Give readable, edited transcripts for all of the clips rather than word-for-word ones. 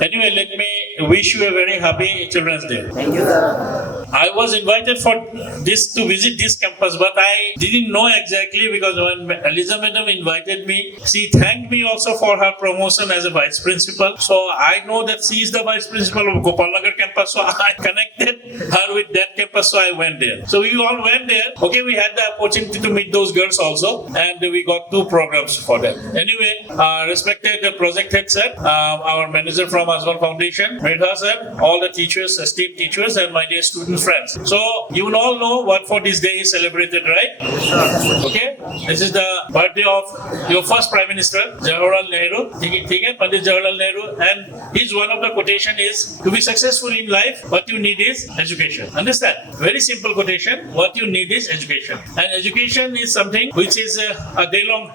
Anyway, let me wish you a very happy Children's Day. Thank you, sir. I was invited for this to visit this campus, but I didn't know exactly because when Eliza Madam invited me, she thanked me also for her promotion as a vice principal. So I know that she is the vice principal of Gopalnagar campus, so I connected her with that campus, so I went there. So we all went there. Okay, we had the opportunity to meet those girls also, and we got 2 programs for them. Anyway, respected project head sir, our manager from AjmalFoundation, Medha sir, all the teachers, esteemed teachers, and my dear student friends. So you will all know what for this day is celebrated, right? Okay, this is the birthday of your first Prime Minister, Jawaharlal Nehru. Okay, Pandit Jawaharlal Nehru, and his one of the quotation is, to be successful in life, what you need is education. Understand? Very simple quotation. What you need is education, and education is something which is a day-long,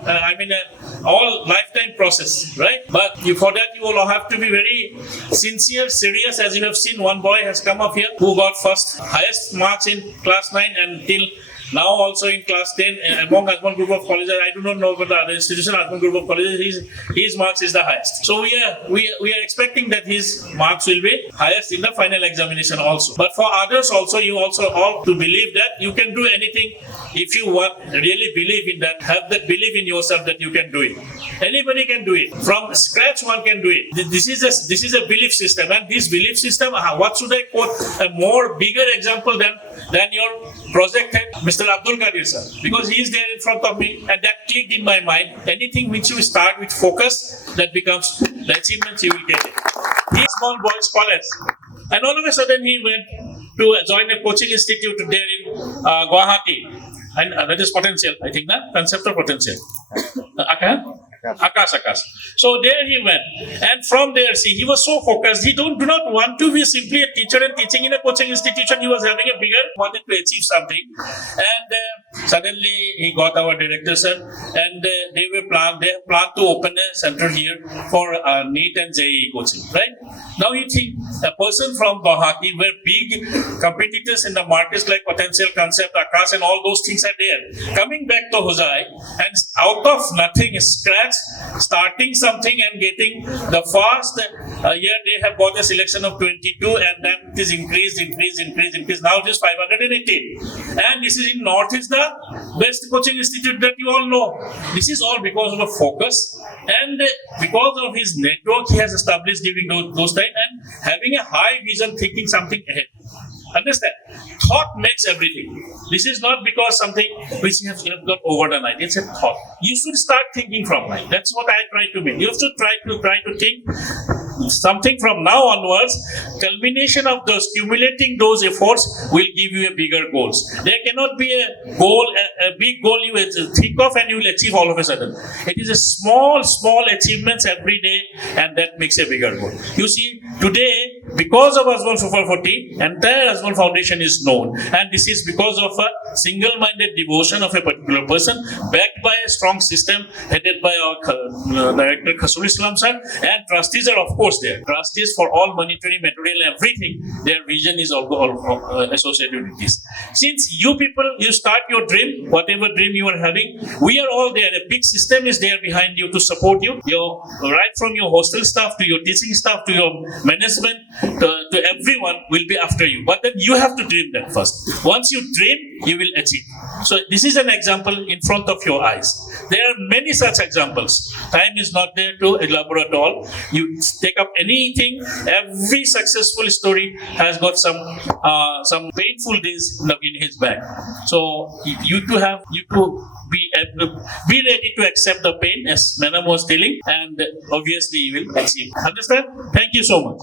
all lifetime process, right? But for that you will have to be very sincere, serious. As you have seen, one boy has come up here who got highest marks in class 9 and till now also in class 10 among Ajmal group of colleges. I do not know about the other institution, Ajmal group of colleges, his marks is the highest. So we are expecting that his marks will be highest in the final examination also. But for others also, you also all to believe that you can do anything if you really believe in that, have that belief in yourself that you can do it. Anybody can do it. From scratch one can do it. This is a belief system, and this belief system, what should I quote a more bigger example than your project head, Mr. Abdul Qadir sir, because he is there in front of me, and that clicked in my mind. Anything which you start with focus, that becomes the achievements you will get it. He is small boys college, and all of a sudden he went to join a coaching institute there in Guwahati, and that is potential, I think, concept of potential. Akash. So there he went, and from there, see, he was so focused. He do not want to be simply a teacher and teaching in a coaching institution. He was having a bigger, wanted to achieve something, and suddenly he got our director sir, and they have planned to open a center here for NEET and JEE coaching. Right now, you think a person from Guwahati, where big competitors in the markets like Potential, Concept, Akash, and all those things are there, coming back to Hojai and out of nothing, scratch, starting something and getting the first year they have got a selection of 22, and then it is increased. Now it is 518, and this is in North is the best coaching institute that you all know. This is all because of the focus and because of his network he has established during those times, and having a high vision, thinking something ahead. Understand? Thought makes everything. This is not because something which you have got overnight. It's a thought. You should start thinking from mind. That's what I try to make. You have to try to think something from now onwards. Culmination of those, accumulating those efforts will give you a bigger goals. There cannot be a goal, a big goal you will think of and you will achieve all of a sudden. It is a small achievements every day, and that makes a bigger goal. You see, today, because of Azmal Super 40, entire Azmal Foundation is known, and this is because of a single-minded devotion of a particular person, backed by a strong system, headed by our director Khasrul Islam sir, and trustees are of course there. Trustees for all monetary, material, everything. Their vision is all associated with this. Since you people, you start your dream, whatever dream you are having, we are all there. A big system is there behind you to support you. Right from your hostel staff to your teaching staff to your management to everyone will be after you. But then you have to dream that first. Once you dream, you will achieve. So this is an example in front of your eyes. There are many such examples. Time is not there to elaborate all. You take up anything. Every successful story has got some painful days in his back. So you to be ready to accept the pain, as Madam was telling, and obviously you will achieve. Understand? Thank you so much.